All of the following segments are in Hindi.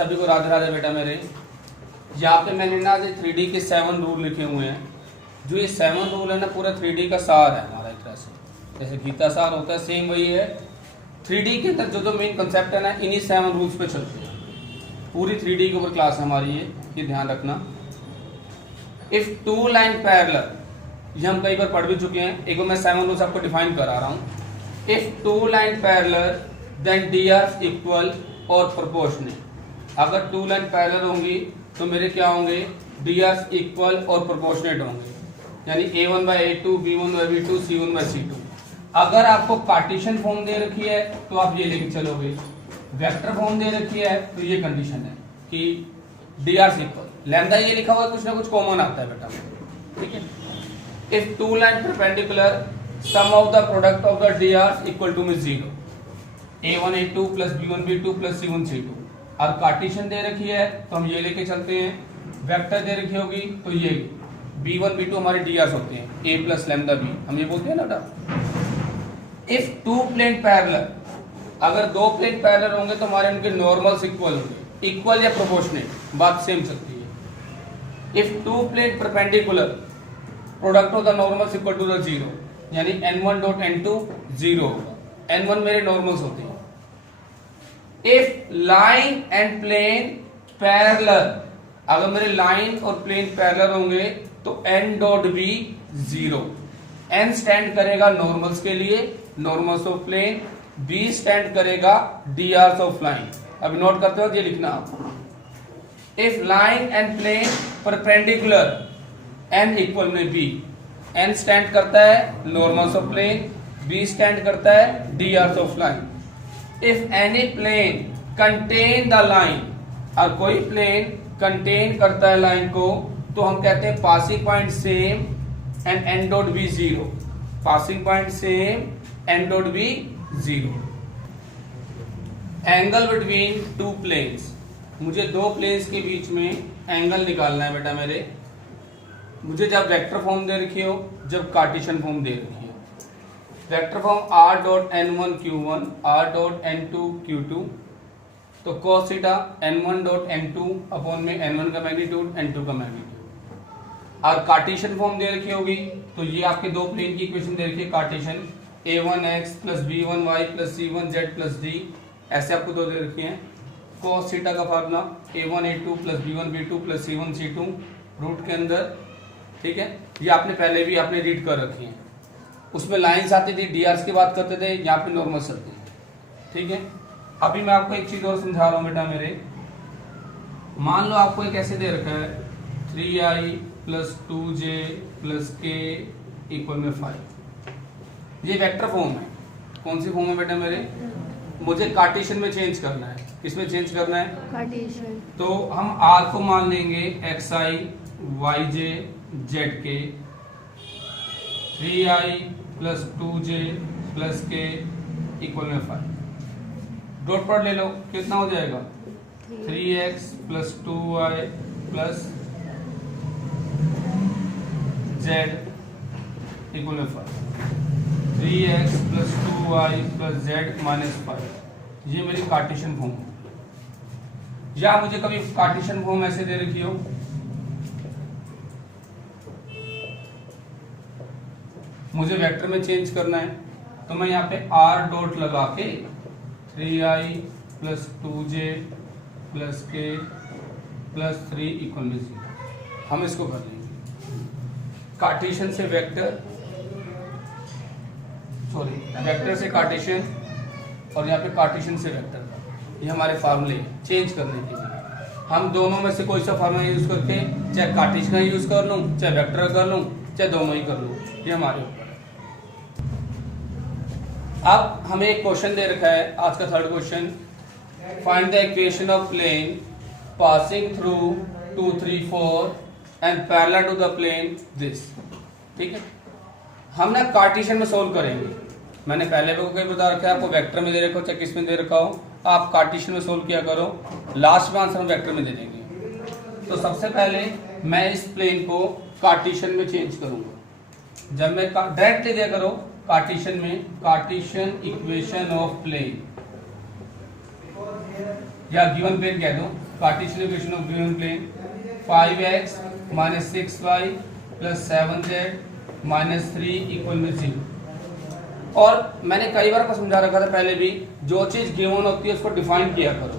सभी को राधे राधे बेटा मेरे। यहाँ पे मैंने ना 3D के 7 रूल लिखे हुए हैं। जो ये 7 रूल है ना पूरा 3D का सार है हमारा, एक तरह से जैसे गीता सार होता है सेम वही है। 3D के अंदर जो मेन कंसेप्ट है ना इन्हीं 7 रूल्स पे चलते हैं। पूरी 3D के ऊपर क्लास है हमारी ये ध्यान रखना। इफ टू लाइन पैरेलल, ये हम कई बार पढ़ भी चुके हैं, एक बार मैं 7 रूल्स आपको डिफाइन करा रहा हूँ। If two line parallel then D R equal और प्रोपोर्शनेट। अगर 2 लाइन पैरेलल होंगी तो मेरे क्या होंगे, डी आर इक्वल और प्रोपोर्शनेट होंगे, यानी a1/a2, b1/b2, c1/c2। अगर आपको कार्टेशियन फॉर्म दे रखी है तो आप ये लेके चलोगे, वेक्टर फॉर्म दे रखी है तो ये कंडीशन है कि डी आर इक्वल। लैम्डा ये लिखा हुआ है, कुछ ना कुछ कॉमन आता है बेटा, ठीक है। If 2 line perpendicular sum of the product of the D R equal to 0, a1a2 plus b1b2 plus c1c2। और कार्टेशियन दे रखी है तो हम ये लेके चलते हैं, वेक्टर दे रखी होगी तो ये b1 b2 हमारे डी आर होते हैं, a प्लस लैम्डा b, हम ये बोलते हैं ना बेटा। इफ 2 प्लेन पैरेलल, अगर 2 प्लेन पैरेलल होंगे तो हमारे उनके नॉर्मल्स इक्वल होंगे, इक्वल या प्रोपोर्शनेट, बात सेम सकती है। If 2 plane perpendicular product of the normals equal to the 0, यानी n1 डॉट n2 0 होगा, n1 मेरे नॉर्मल्स होते हैं। If line and plane parallel, अगर मेरे लाइन और प्लेन पैरेलल होंगे तो n dot B 0। n stand करेगा नॉर्मल्स के लिए, normals of plane, b stand करेगा डी आर ऑफ लाइन। अब नोट करते हो ये लिखना आप। If line and plane perpendicular n equal में b, n स्टैंड करता है normals of plane, b stand करता है D R of line. If any plane contain the line, और कोई प्लेन कंटेन करता है लाइन को तो हम कहते हैं passing point same and N dot B 0। Passing point same, N dot B 0। Angle between 2 planes, मुझे 2 प्लेन्स के बीच में एंगल निकालना है बेटा मेरे। मुझे जब वेक्टर फॉर्म दे रखी हो, जब कार्टेशियन फॉर्म दे रखी हो, vector form r dot n1 q1, r dot n2 q2, तो cos theta n1 dot n2 upon में n1 का मैग्नीट्यूड n2 का मैग्नीट्यूड। और कार्टेशियन फॉर्म दे रखी होगी तो ये आपके 2 प्लेन की इक्वेशन दे रखी है Cartesian, a1x plus b1y plus c1z plus d, ऐसे आपको 2 दे रखी है। cos थीटा का formula a1a2 plus b1b2 plus c1c2 root के अंदर, ठीक है। ये आपने पहले भी आपने रीड कर रखी है, उसमें लाइंस आती थी, डी आर की बात करते थे, यहाँ पे नॉर्मल चलती है, ठीक है। अभी मैं आपको एक चीज और समझा रहा हूँ बेटा मेरे। मान लो आपको एक ऐसे दे रखा है 3i plus 2j plus k equal में 5। ये वेक्टर फॉर्म है। कौन सी फॉर्म है बेटा मेरे? मुझे कार्टेशियन में चेंज करना है। किसमें चेंज करना है? कार्टेशियन। तो हम r को मान लेंगे xi yj zk, 3i plus 2j plus k equal में 5। डॉट प्रोडक्ट ले लो, कितना हो जाएगा? 3x plus 2y plus z equal में 5। 3x plus 2y plus z minus 5। ये मेरी कार्टेशियन फॉर्म है। या मुझे कभी कार्टेशियन फॉर्म ऐसे दे रखी हो, मुझे वेक्टर में चेंज करना है तो मैं यहाँ पे r डॉट लगा के 3i plus 2j plus k plus 3 equal में 0, हम इसको कर लेंगे। कार्टेशियन से वेक्टर, सॉरी वेक्टर से कार्टेशियन, और यहाँ पे कार्टेशियन से वेक्टर, ये हमारे फार्मूले चेंज करने के लिए। हम दोनों में से कोई सा फार्मूला यूज करके, चाहे कार्टेशियन का यूज कर लूँ, चाहे वेक्टर का कर लूँ, चाहे दोनों ही कर लूँ, ये हमारे ऊपर है। अब हमें एक क्वेश्चन दे रखा है, आज का 3rd question, find the equation of plane passing through 2 3 4 and parallel to the plane this, ठीक है। हम ना कार्टेशियन में सोल्व करेंगे। मैंने पहले भी कई बता रखा है, आपको वेक्टर में दे रखा हो चाहे किस में दे रखा हो, आप कार्टेशियन में सोल्व किया करो, लास्ट में आंसर हम वेक्टर में दे देंगे। तो सबसे पहले मैं इस प्लेन को कार्टेशियन में चेंज करूंगा। जब मैं डायरेक्टली दिया करो कार्टेशियन में, कार्टेशियन इक्वेशन ऑफ प्लेन, या गिवन प्लेन कह दो, Cartesian equation of given plane 5x minus 6y plus 7z minus 3 equal में 0। और मैंने कई बार को समझा रखा था पहले भी, जो चीज गिवन होती है उसको डिफाइन किया करो।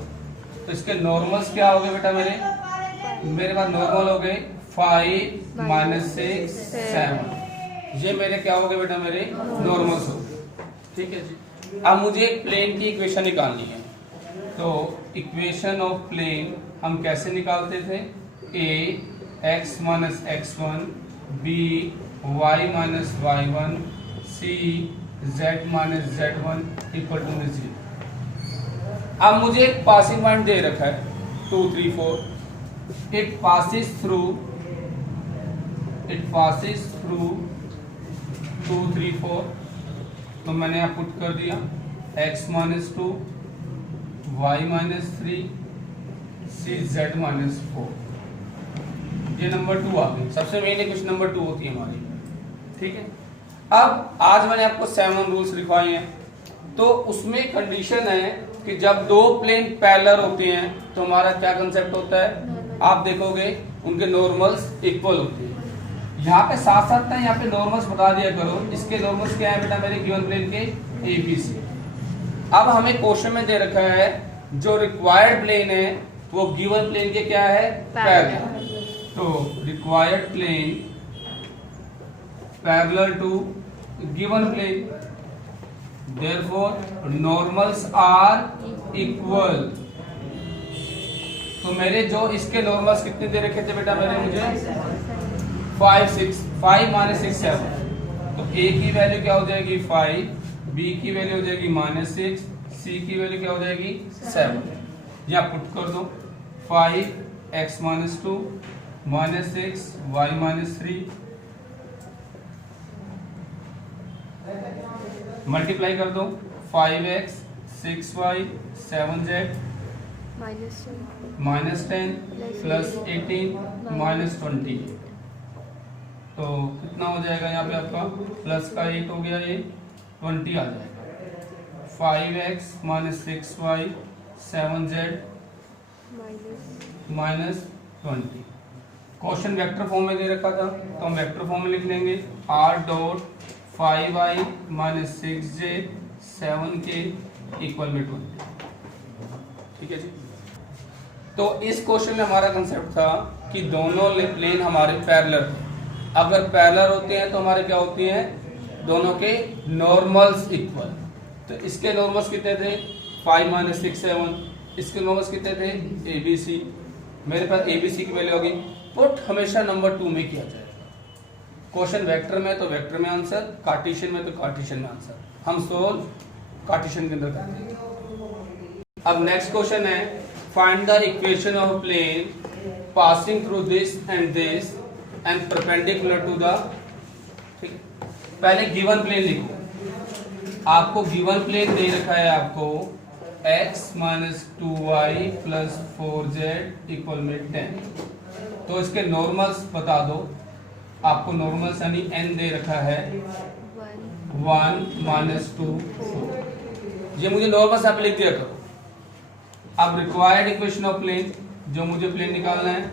तो इसके नॉर्मल्स क्या हो गए बेटा, मेरे पास नॉर्मल हो गए 5 माइनस 6 7, ये मेरे क्या हो गए बेटा, मेरे नॉर्मल्स हो गए। ठीक है जी। अब मुझे एक प्लेन की इक्वेशन निकालनी है, तो इक्वेशन ऑफ प्लेन हम कैसे निकालते थे, a x minus x1 b y minus y1 c z minus z1 equal to 0। अब मुझे एक पासिंग पॉइंट दे रखा है 2 3 4, इट पासिस थ्रू 2 3 4, तो मैंने यहाँ पुट कर दिया x minus 2 y minus 3 c z minus 4, ये नंबर 2 आ गई। सबसे मेन इक्वेशन नंबर 2 होती है हमारी। ठीक है। अब आज मैंने आपको 7 रूल्स लिखवाए हैं, तो उसमें कंडीशन है कि जब दो प्लेन पैरेलल होते हैं तो हमारा क्या कंसेप्ट होता है, आप देखोगे उनके नॉर्मल्स इक्वल होते हैं। यहाँ पे साथ साथ ना यहाँ पे नॉर्मल्स बता दिया करो, इसके नॉर्मल्स क्या है बेटा, मेरे गिवन प्लेन के ABC। अब हमें क्वेश्चन में दे रखा है जो रिक्वायर्ड प्लेन है वो गिवन प्लेन के क्या है, पैरेलल। तो required plane parallel to given plane, therefore normals are equal। तो मेरे जो इसके नॉर्मल्स कितने दे रखे थे बेटा, मेरे मुझे 5 माइनस 6 7, तो a की वैल्यू क्या हो जाएगी 5, b की वैल्यू हो जाएगी माइनस 6, c की वैल्यू क्या हो जाएगी 7। यहाँ पुट कर दो 5 x minus 2 minus 6 y minus 3, multiply कर दो 5x 6y 7z minus 10 plus 18 minus 20, तो कितना हो जाएगा यहाँ पे आपका, प्लस का 8 हो गया, ये 20 आ जाएगा। 5x minus 6y 7z minus 20। Question vector form में दे रखा था तो हम वेक्टर फॉर्म में लिख लेंगे r dot 5y minus 6j 7k equal में 20। ठीक है जी। तो इस क्वेश्चन में हमारा कंसेप्ट था कि दोनों प्लेन हमारे पैरेलल थे। अगर पैरेलल होते हैं तो हमारे क्या होते हैं, दोनों के नॉर्मल्स इक्वल। तो इसके नॉर्मल्स कितने थे 5 माइनस 6 7, इसके नॉर्मल्स कितने थे ABC। मेरे पास ABC की वैल्यू होगी, पुट हमेशा नंबर 2 में किया जाएगा। क्वेश्चन वेक्टर में तो वेक्टर में आंसर, कार्टेशियन में तो कार्टेशियन में आंसर। हम सोल्व कार्टेशियन के अंदर करते हैं। अब नेक्स्ट क्वेश्चन है find the equation of plane passing through this and perpendicular to the. ठीक, पहले गिवन प्लेन लिखो। आपको गिवन प्लेन दे रखा है आपको x minus 2y plus 4z equal में 10, तो इसके नॉर्मल्स बता दो। आपको नॉर्मल्स यानी n दे रखा है 1 माइनस 2 4, ये मुझे नॉर्मल्स आप लिख दिया करो। अब रिक्वायर्ड इक्वेशन ऑफ प्लेन, जो मुझे प्लेन निकालना है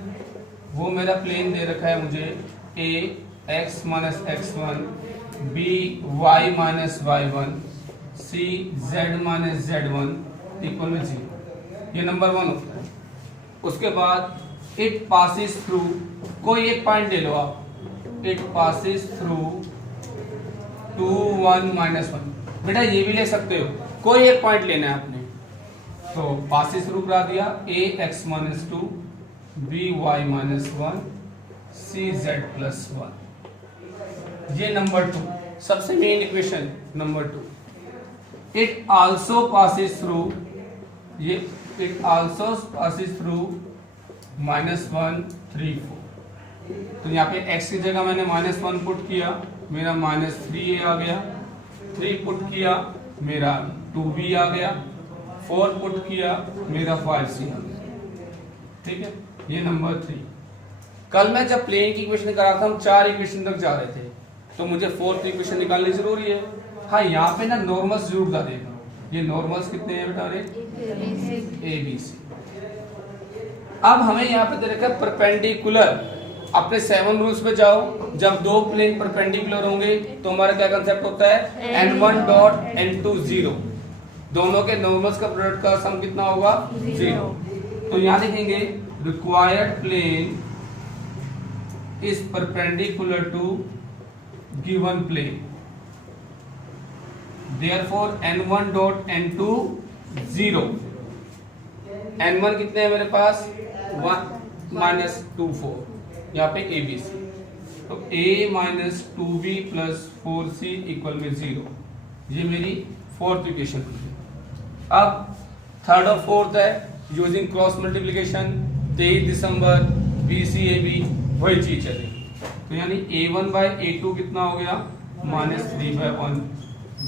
वो मेरा प्लेन दे रखा है मुझे a x minus x1 b y minus y1 c z minus z1 equal में 0, ये नंबर 1 होता है। उसके बाद इट पासिस थ्रू, कोई एक पॉइंट ले लो आप, इट पासिस थ्रू 2 1 माइनस 1, बेटा ये भी ले सकते हो, कोई एक पॉइंट लेना है आपने। तो पासिस थ्रू करा दिया a x minus 2 b y minus 1 c z plus 1, ये नंबर 2 सबसे main equation number 2। It also passes through, ये it also passes through minus 1 3 4, तो यहाँ पे x की जगह मैंने माइनस 1 पुट किया, मेरा माइनस 3a आ गया, 3 पुट किया मेरा 2b आ गया, 4 पुट किया मेरा 5c आ गया। ठीक है, ये नंबर 3। कल मैं जब प्लेन की इक्वेशन कर रहा था हम 4 इक्वेशन तक जा रहे थे, तो मुझे 4th इक्वेशन निकालनी जरूरी है। हाँ, यहाँ पे ना नॉर्मल्स जरूर बता देगा। ये नॉर्मल्स कितने हैं बेटा, ABC। अब हमें यहाँ पे दे रखा है परपेंडिकुलर। अपने 7 रूल्स पे जाओ। जब दो प्लेन परपेंडिकुलर होंगे तो हमारा क्या कंसेप्ट होता है, n1 डॉट n2 0। दोनों के नॉर्मल्स का प्रोडक्ट का सम कितना होगा, 0। तो यहाँ देखेंगे required plane is perpendicular to given plane, therefore n1 dot n2 0। n1 कितने हैं मेरे पास, 1 माइनस 2 4, यहाँ पे ए बी सी, तो a minus 2b plus 4c equal में 0। ये मेरी फोर्थ इक्वेशन है। अब थर्ड और फोर्थ है यूजिंग क्रॉस मल्टीप्लिकेशन। 23 दिसंबर BCAB वही चीज चलेगी। तो यानी a1 बाय a2 कितना हो गया, -3/1।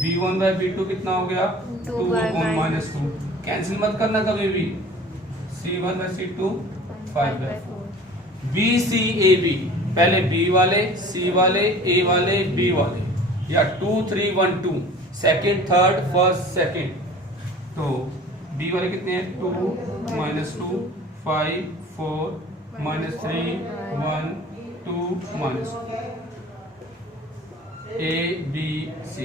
b1 बाय b2 कितना हो गया, 2/-2। कैंसिल मत करना कभी भी। c1 by c2 5/4। BCAB पहले B वाले, C वाले, A वाले, B वाले, या 2 3 1 2, सेकंड थर्ड फर्स्ट सेकंड। तो B वाले कितने हैं, 2 -2 5 4 -3 1 2 -2। A B C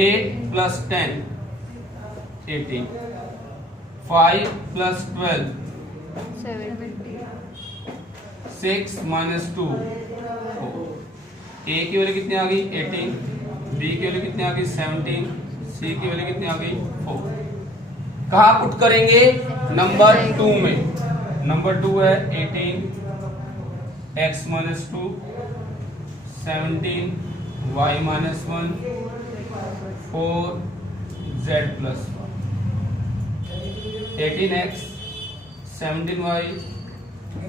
8 plus 10 18, 5 plus 12 6 minus 2 4। A की वैल्यू कितनी आ गई, 18। B की वैल्यू कितनी आ गई, 17। C की वैल्यू कितनी आ गई, 4। कहाँ पुट करेंगे, नंबर 2 में। नंबर 2 है 18 x minus 2, 17 y minus 1, 4 z plus 1। 18x 17y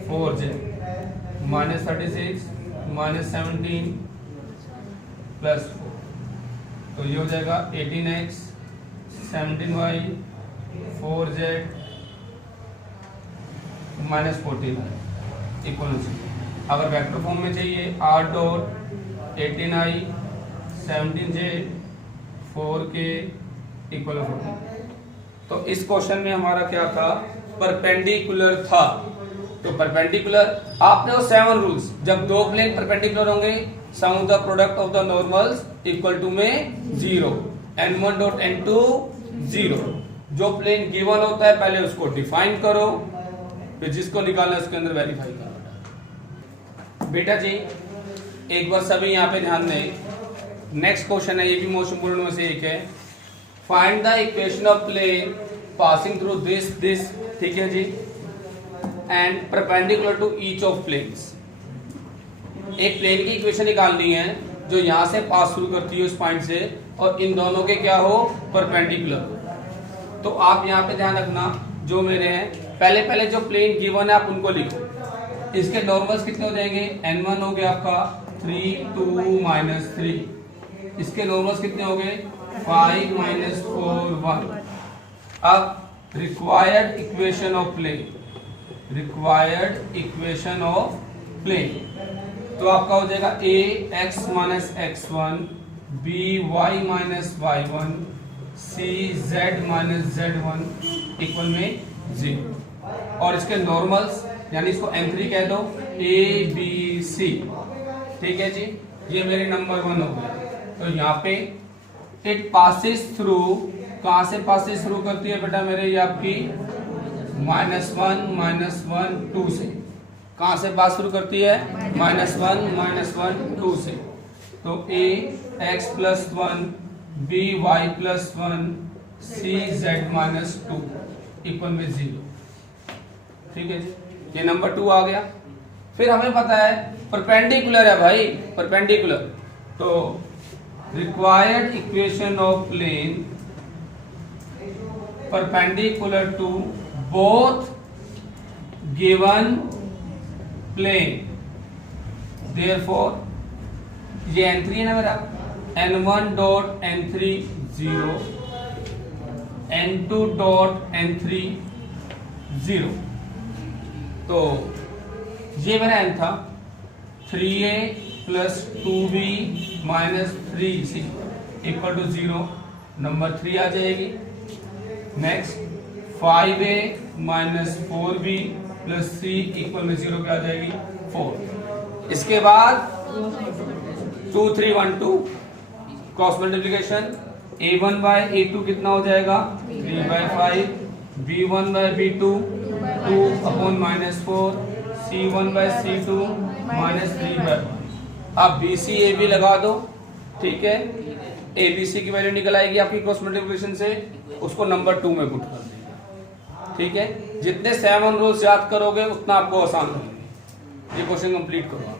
4z -36 -17 plus 4। तो ये हो जाएगा 18x 17y 4z -14 equal to. अगर वेक्टर फॉर्म में चाहिए r dot 18i 17j 4k equal to 14। तो इस क्वेश्चन में हमारा क्या था, परपेंडिकुलर था। तो परपेंडिकुलर आपने वो 7 रूल्स, जब दो प्लेन परपेंडिकुलर होंगे sum of the product of the normals equal to में 0, n1 डॉट n2 0। जो प्लेन गिवन होता है पहले उसको डिफाइन करो, फिर जिसको निकालना है उसके अंदर वेरीफाई करो। बेटा जी एक बार सभी यहाँ पे ध्यान दें। नेक्स्ट क्वेश्चन है, ये भी मोस्ट इंपोर्टेंट में से एक है। Find the equation of plane passing through this, ठीक है जी, and perpendicular to each of planes. एक प्लेन की इक्वेशन निकालनी है जो यहां से पास थ्रू करती है उस पॉइंट से, और इन दोनों के क्या हो, परपेंडिकुलर। तो आप यहाँ पे ध्यान रखना, जो मेरे हैं पहले जो प्लेन गिवन है आप उनको लिखो। इसके नॉर्मल्स कितने हो जाएंगे, n1 हो गया आपका 3 2 -3। इसके नॉर्मल्स कितने हो गए, 5 -4 1। अब required equation of plane, required equation of plane, तो आपका हो जाएगा a x minus x1, b y minus y1, c z minus z1 equal में 0। और इसके नॉर्मल्स यानी इसको n3 कह दो, a b c, ठीक है जी। ये मेरे नंबर 1 हो गए। तो यहाँ पे इट पासिस थ्रू, कहाँ से पासिस थ्रू करती है बेटा मेरे, ये आपकी -1 -1 2 से। कहाँ से पास थ्रू करती है, -1 -1 2 से। तो a x plus 1, b y plus 1, c z minus 2 equal में 0, ठीक है जी। ये नंबर 2 आ गया। फिर हमें पता है परपेंडिकुलर है भाई, परपेंडिकुलर। तो required equation of plane perpendicular to both given plane, therefore ये n3 है ना मेरा, n1 dot n3 0, n2 dot n3 0। तो ये मेरा n था, 3a plus 2b minus 3c equal to 0, number 3 आ जाएगी। Next 5a minus 4b plus c equal में 0 क्या आ जाएगी 4। इसके बाद 2 3 1 2 cross multiplication, a1 bye a2 कितना हो जाएगा 3/5, b1 by b2 2 upon minus 4, c1 by c2 minus 3/1। अब bc ab लगा दो, ठीक है, abc की वैल्यू निकल आएगी आपकी क्रॉस मल्टीप्लिकेशन से, उसको नंबर 2 में पुट कर देंगे, ठीक है। जितने 7 रूल्स याद करोगे उतना आपको आसान होंगे। ये क्वेश्चन कंप्लीट करो।